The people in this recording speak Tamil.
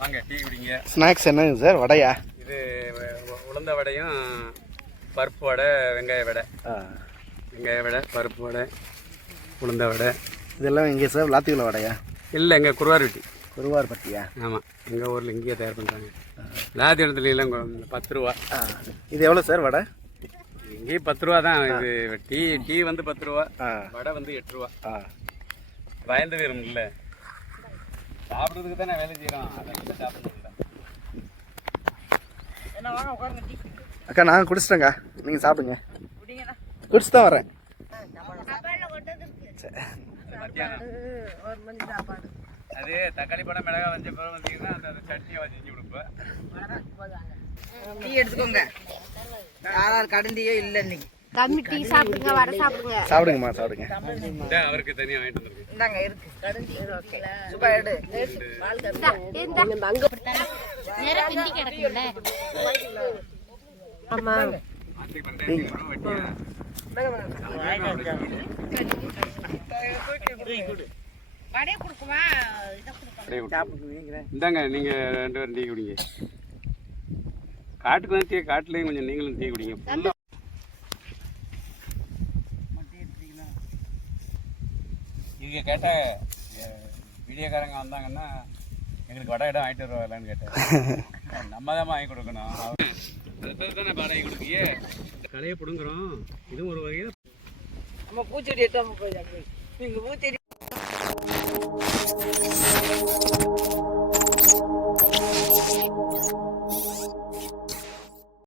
வாங்க டீ குடிங்க. ஸ்நாக்ஸ் என்னங்க சார்? வடையா? இது உளுந்த வடையும் பருப்பு வடை வெங்காய வடை. வெங்காய வடை பருப்பு வடை உளுந்த வடை. இதெல்லாம் எங்கே சார்? லாத்திக்குள்ள வடையா? இல்லை எங்கள் குருவாரொட்டி குருவார் பட்டியா? ஆமாம் எங்கள் ஊரில் இங்கேயே தயார் பண்ணுறாங்க லாதி இடத்துல எல்லாம் பத்து ரூபா. ஆ. இது எவ்வளோ சார் வடை? இங்கேயும் பத்து ரூபா தான் இது. டீ டீ வந்து பத்து ரூபா வடை வந்து எட்டு ரூபா. ஆ. பயந்து போயிரும்ல. சாப்பிட்றதுக்கு தானே வேலை செய்கிறோம் அதை வந்து சாப்பிடணும்ல அக்கா நான் குடிச்சிட்டேங்க நீங்கள் சாப்பிடுங்க. குடிச்சு தான் வரேன். அது தக்காளி பழம் மிளகாய் வச்ச பிறகு வந்தீங்கன்னா அந்த சட்னியை வச்சு கொடுப்பேன். டீ எடுத்துக்கோங்க. யாராவது கடந்தியோ இல்லை இன்னைக்கு. கம்மி டீ சாப்பிடுங்க வடை சாப்பிடுங்க. சாப்பிடுங்கம்மா சாப்பிடுங்க. அவருக்கு தனியாக வாங்கிட்டு வந்திருக்கு இந்தாங்க இருக்கு. ஓகே. சுபா எடு. இந்தா. நேரா பிந்தி ஆமா. இந்தாங்க நீங்கள் ரெண்டு பேரும் டீ குடிங்க. காட்டுக்கு டீ காட்டுலேயும் கொஞ்சம் நீங்களும் டீ குடிங்க. இவங்க கேட்டால் வீடியோக்காரங்க வந்தாங்கன்னா எங்களுக்கு வடை இடம் வாங்கிட்டு வருவாங்களான்னு கேட்டேன். நம்ம தான் வாங்கி கொடுக்கணும். தானே வாடகை கொடுக்கியே கலையை பிடுங்குறோம். இதுவும் ஒரு வகையில் நம்ம பூச்செடி எடுத்தாம போய் நீங்கள் பூச்செடி